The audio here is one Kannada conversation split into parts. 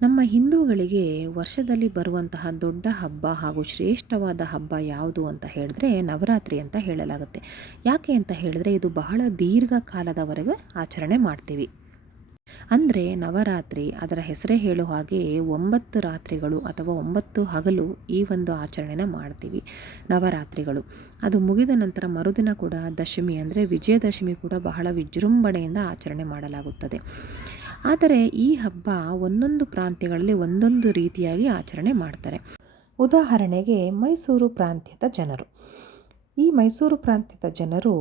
ನಮ್ಮ ಹಿಂದೂಗಳಿಗೆ ವರ್ಷದಲ್ಲಿ ಬರುವಂತಹ ದೊಡ್ಡ ಹಬ್ಬ ಹಾಗೂ ಶ್ರೇಷ್ಠವಾದ ಹಬ್ಬ ಯಾವುದು ಅಂತ ಹೇಳಿದ್ರೆ ನವರಾತ್ರಿ ಅಂತ ಹೇಳಲಾಗುತ್ತೆ. ಯಾಕೆ ಅಂತ ಹೇಳಿದ್ರೆ ಇದು ಬಹಳ ದೀರ್ಘಕಾಲದವರೆಗೆ ಆಚರಣೆ ಮಾಡ್ತೀವಿ. ಅಂದರೆ ನವರಾತ್ರಿ ಅದರ ಹೆಸರೇ ಹೇಳೋ ಹಾಗೆ 9 ರಾತ್ರಿಗಳು ಅಥವಾ 9 ಹಗಲು ಈ ಒಂದು ಆಚರಣೆನ ಮಾಡ್ತೀವಿ ನವರಾತ್ರಿಗಳು. ಅದು ಮುಗಿದ ನಂತರ ಮರುದಿನ ಕೂಡ ದಶಮಿ ಅಂದರೆ ವಿಜಯದಶಮಿ ಕೂಡ ಬಹಳ ವಿಜೃಂಭಣೆಯಿಂದ ಆಚರಣೆ ಮಾಡಲಾಗುತ್ತದೆ. ಆದರೆ ಈ ಹಬ್ಬ ಒಂದೊಂದು ಪ್ರಾಂತ್ಯಗಳಲ್ಲಿ ಒಂದೊಂದು ರೀತಿಯಾಗಿ ಆಚರಣೆ ಮಾಡ್ತಾರೆ. ಉದಾಹರಣೆಗೆ ಮೈಸೂರು ಪ್ರಾಂತ್ಯದ ಜನರು. ಈ ಮೈಸೂರು ಪ್ರಾಂತ್ಯದ ಜನರು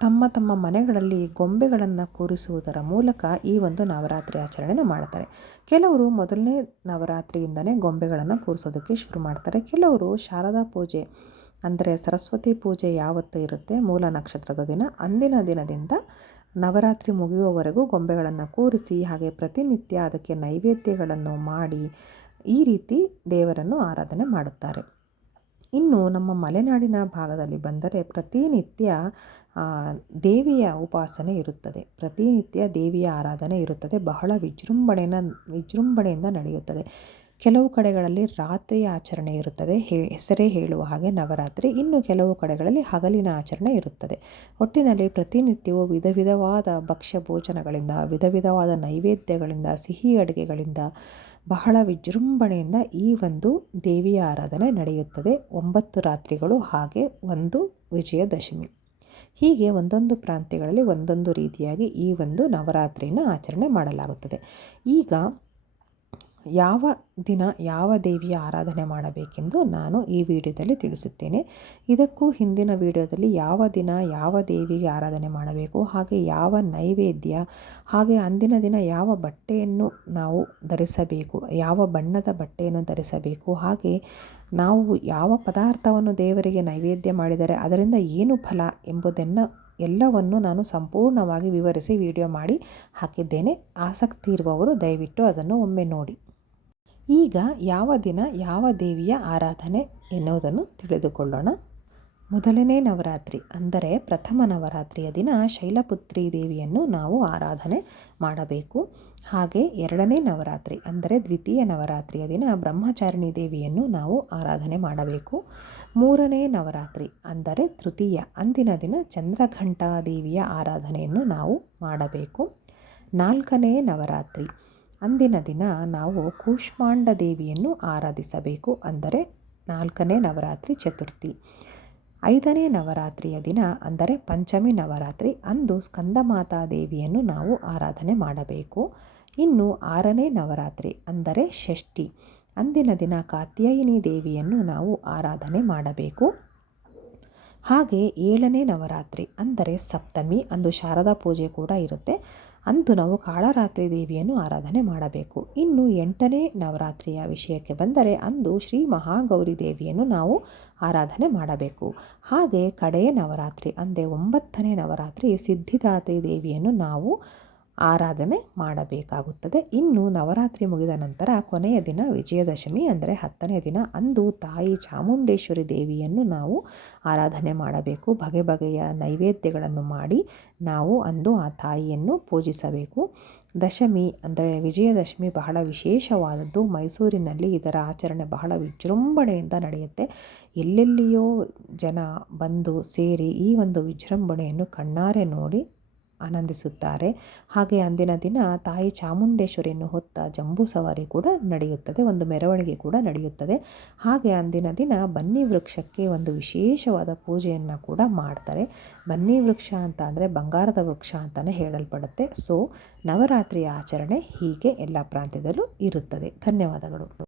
ತಮ್ಮ ತಮ್ಮ ಮನೆಗಳಲ್ಲಿ ಗೊಂಬೆಗಳನ್ನು ಕೂರಿಸುವುದರ ಮೂಲಕ ಈ ಒಂದು ನವರಾತ್ರಿ ಆಚರಣೆನ ಮಾಡ್ತಾರೆ. ಕೆಲವರು ಮೊದಲನೇ ನವರಾತ್ರಿಯಿಂದನೇ ಗೊಂಬೆಗಳನ್ನು ಕೂರಿಸೋದಕ್ಕೆ ಶುರು ಮಾಡ್ತಾರೆ. ಕೆಲವರು ಶಾರದಾ ಪೂಜೆ ಅಂದರೆ ಸರಸ್ವತಿ ಪೂಜೆ ಯಾವತ್ತು ಇರುತ್ತೆ ಮೂಲ ನಕ್ಷತ್ರದ ದಿನ ಅಂದಿನ ದಿನದಿಂದ ನವರಾತ್ರಿ ಮುಗಿಯುವವರೆಗೂ ಗೊಂಬೆಗಳನ್ನು ಕೂರಿಸಿ ಹಾಗೆ ಪ್ರತಿನಿತ್ಯ ಅದಕ್ಕೆ ನೈವೇದ್ಯಗಳನ್ನು ಮಾಡಿ ಈ ರೀತಿ ದೇವರನ್ನು ಆರಾಧನೆ ಮಾಡುತ್ತಾರೆ. ಇನ್ನು ನಮ್ಮ ಮಲೆನಾಡಿನ ಭಾಗದಲ್ಲಿ ಬಂದರೆ ಪ್ರತಿನಿತ್ಯ ದೇವಿಯ ಉಪಾಸನೆ ಇರುತ್ತದೆ. ಪ್ರತಿನಿತ್ಯ ದೇವಿಯ ಆರಾಧನೆ ಇರುತ್ತದೆ. ಬಹಳ ವಿಜೃಂಭಣೆಯಿಂದ ನಡೆಯುತ್ತದೆ. ಕೆಲವು ಕಡೆಗಳಲ್ಲಿ ರಾತ್ರಿಯ ಆಚರಣೆ ಇರುತ್ತದೆ. ಹೆಸರೇ ಹೇಳುವ ಹಾಗೆ ನವರಾತ್ರಿ. ಇನ್ನು ಕೆಲವು ಕಡೆಗಳಲ್ಲಿ ಹಗಲಿನ ಆಚರಣೆ ಇರುತ್ತದೆ. ಒಟ್ಟಿನಲ್ಲಿ ಪ್ರತಿನಿತ್ಯವೂ ವಿಧ ವಿಧವಾದ ಭಕ್ಷ್ಯ ಭೋಜನಗಳಿಂದ ವಿಧ ವಿಧವಾದ ನೈವೇದ್ಯಗಳಿಂದ ಸಿಹಿ ಅಡುಗೆಗಳಿಂದ ಬಹಳ ವಿಜೃಂಭಣೆಯಿಂದ ಈ ಒಂದು ದೇವಿಯ ಆರಾಧನೆ ನಡೆಯುತ್ತದೆ. 9 ರಾತ್ರಿಗಳು ಹಾಗೆ ಒಂದು ವಿಜಯದಶಮಿ. ಹೀಗೆ ಒಂದೊಂದು ಪ್ರಾಂತ್ಯಗಳಲ್ಲಿ ಒಂದೊಂದು ರೀತಿಯಾಗಿ ಈ ಒಂದು ನವರಾತ್ರಿಯನ್ನು ಆಚರಣೆ ಮಾಡಲಾಗುತ್ತದೆ. ಈಗ ಯಾವ ದಿನ ಯಾವ ದೇವಿಯ ಆರಾಧನೆ ಮಾಡಬೇಕೆಂದು ನಾನು ಈ ವಿಡಿಯೋದಲ್ಲಿ ತಿಳಿಸುತ್ತೇನೆ. ಇದಕ್ಕೂ ಹಿಂದಿನ ವಿಡಿಯೋದಲ್ಲಿ ಯಾವ ದಿನ ಯಾವ ದೇವಿಗೆ ಆರಾಧನೆ ಮಾಡಬೇಕು, ಹಾಗೆ ಯಾವ ನೈವೇದ್ಯ, ಹಾಗೆ ಅಂದಿನ ದಿನ ಯಾವ ಬಟ್ಟೆಯನ್ನು ನಾವು ಧರಿಸಬೇಕು, ಯಾವ ಬಣ್ಣದ ಬಟ್ಟೆಯನ್ನು ಧರಿಸಬೇಕು, ಹಾಗೆ ನಾವು ಯಾವ ಪದಾರ್ಥವನ್ನು ದೇವರಿಗೆ ನೈವೇದ್ಯ ಮಾಡಿದರೆ ಅದರಿಂದ ಏನು ಫಲ ಎಂಬುದನ್ನು ಎಲ್ಲವನ್ನು ನಾನು ಸಂಪೂರ್ಣವಾಗಿ ವಿವರಿಸಿ ವಿಡಿಯೋ ಮಾಡಿ ಹಾಕಿದ್ದೇನೆ. ಆಸಕ್ತಿ ಇರುವವರು ದಯವಿಟ್ಟು ಅದನ್ನು ಒಮ್ಮೆ ನೋಡಿ. ಈಗ ಯಾವ ದಿನ ಯಾವ ದೇವಿಯ ಆರಾಧನೆ ಎನ್ನುವುದನ್ನು ತಿಳಿದುಕೊಳ್ಳೋಣ. ಮೊದಲನೇ ನವರಾತ್ರಿ ಅಂದರೆ ಪ್ರಥಮ ನವರಾತ್ರಿಯ ದಿನ ಶೈಲಪುತ್ರಿ ದೇವಿಯನ್ನು ನಾವು ಆರಾಧನೆ ಮಾಡಬೇಕು. ಹಾಗೆ ಎರಡನೇ ನವರಾತ್ರಿ ಅಂದರೆ ದ್ವಿತೀಯ ನವರಾತ್ರಿಯ ದಿನ ಬ್ರಹ್ಮಚಾರಿಣಿ ದೇವಿಯನ್ನು ನಾವು ಆರಾಧನೆ ಮಾಡಬೇಕು. ಮೂರನೇ ನವರಾತ್ರಿ ಅಂದರೆ ತೃತೀಯ ಅಂದಿನ ದಿನ ಚಂದ್ರಘಂಟಾ ದೇವಿಯ ಆರಾಧನೆಯನ್ನು ನಾವು ಮಾಡಬೇಕು. ನಾಲ್ಕನೇ ನವರಾತ್ರಿ ಅಂದಿನ ದಿನ ನಾವು ಕೂಷ್ಮಾಂಡ ದೇವಿಯನ್ನು ಆರಾಧಿಸಬೇಕು. ಅಂದರೆ 4ನೇ ನವರಾತ್ರಿ ಚತುರ್ಥಿ. 5ನೇ ನವರಾತ್ರಿಯ ದಿನ ಅಂದರೆ ಪಂಚಮಿ ನವರಾತ್ರಿ ಅಂದು ಸ್ಕಂದಮಾತಾ ದೇವಿಯನ್ನು ನಾವು ಆರಾಧನೆ ಮಾಡಬೇಕು. ಇನ್ನು 6ನೇ ನವರಾತ್ರಿ ಅಂದರೆ ಷಷ್ಠಿ ಅಂದಿನ ದಿನ ಕಾತ್ಯಾಯಿನಿ ದೇವಿಯನ್ನು ನಾವು ಆರಾಧನೆ ಮಾಡಬೇಕು. ಹಾಗೆ 7ನೇ ನವರಾತ್ರಿ ಅಂದರೆ ಸಪ್ತಮಿ ಅಂದು ಶಾರದಾ ಪೂಜೆ ಕೂಡ ಇರುತ್ತೆ. ಅಂದು ನಾವು ಕಾಳರಾತ್ರಿ ದೇವಿಯನ್ನು ಆರಾಧನೆ ಮಾಡಬೇಕು. ಇನ್ನು 8ನೇ ನವರಾತ್ರಿಯ ವಿಷಯಕ್ಕೆ ಬಂದರೆ ಅಂದು ಶ್ರೀ ಮಹಾಗೌರಿ ದೇವಿಯನ್ನು ನಾವು ಆರಾಧನೆ ಮಾಡಬೇಕು. ಹಾಗೆ ಕಡೆಯ ನವರಾತ್ರಿ ಅಂದರೆ 9ನೇ ನವರಾತ್ರಿ ಸಿದ್ಧಿದಾತ್ರಿ ದೇವಿಯನ್ನು ನಾವು ಆರಾಧನೆ ಮಾಡಬೇಕಾಗುತ್ತದೆ. ಇನ್ನು ನವರಾತ್ರಿ ಮುಗಿದ ನಂತರ ಕೊನೆಯ ದಿನ ವಿಜಯದಶಮಿ ಅಂದರೆ 10ನೇ ದಿನ ಅಂದು ತಾಯಿ ಚಾಮುಂಡೇಶ್ವರಿ ದೇವಿಯನ್ನು ನಾವು ಆರಾಧನೆ ಮಾಡಬೇಕು. ಬಗೆ ಬಗೆಯ ನೈವೇದ್ಯಗಳನ್ನು ಮಾಡಿ ನಾವು ಅಂದು ಆ ತಾಯಿಯನ್ನು ಪೂಜಿಸಬೇಕು. ದಶಮಿ ಅಂದರೆ ವಿಜಯದಶಮಿ ಬಹಳ ವಿಶೇಷವಾದದ್ದು. ಮೈಸೂರಿನಲ್ಲಿ ಇದರ ಆಚರಣೆ ಬಹಳ ವಿಜೃಂಭಣೆಯಿಂದ ನಡೆಯುತ್ತೆ. ಎಲ್ಲೆಲ್ಲಿಯೋ ಜನ ಬಂದು ಸೇರಿ ಈ ಒಂದು ವಿಜೃಂಭಣೆಯನ್ನು ಕಣ್ಣಾರೆ ನೋಡಿ ಆನಂದಿಸುತ್ತಾರೆ. ಹಾಗೆ ಅಂದಿನ ದಿನ ತಾಯಿ ಚಾಮುಂಡೇಶ್ವರಿಯನ್ನು ಹೊತ್ತ ಜಂಬೂ ಸವಾರಿ ಕೂಡ ನಡೆಯುತ್ತದೆ. ಒಂದು ಮೆರವಣಿಗೆ ಕೂಡ ನಡೆಯುತ್ತದೆ. ಹಾಗೆ ಅಂದಿನ ದಿನ ಬನ್ನಿ ವೃಕ್ಷಕ್ಕೆ ಒಂದು ವಿಶೇಷವಾದ ಪೂಜೆಯನ್ನು ಕೂಡ ಮಾಡ್ತಾರೆ. ಬನ್ನಿ ವೃಕ್ಷ ಅಂತ ಅಂದರೆ ಬಂಗಾರದ ವೃಕ್ಷ ಅಂತಲೇ ಹೇಳಲ್ಪಡುತ್ತೆ. ಸೊ ನವರಾತ್ರಿಯ ಆಚರಣೆ ಹೀಗೆ ಎಲ್ಲ ಪ್ರಾಂತ್ಯದಲ್ಲೂ ಇರುತ್ತದೆ. ಧನ್ಯವಾದಗಳು.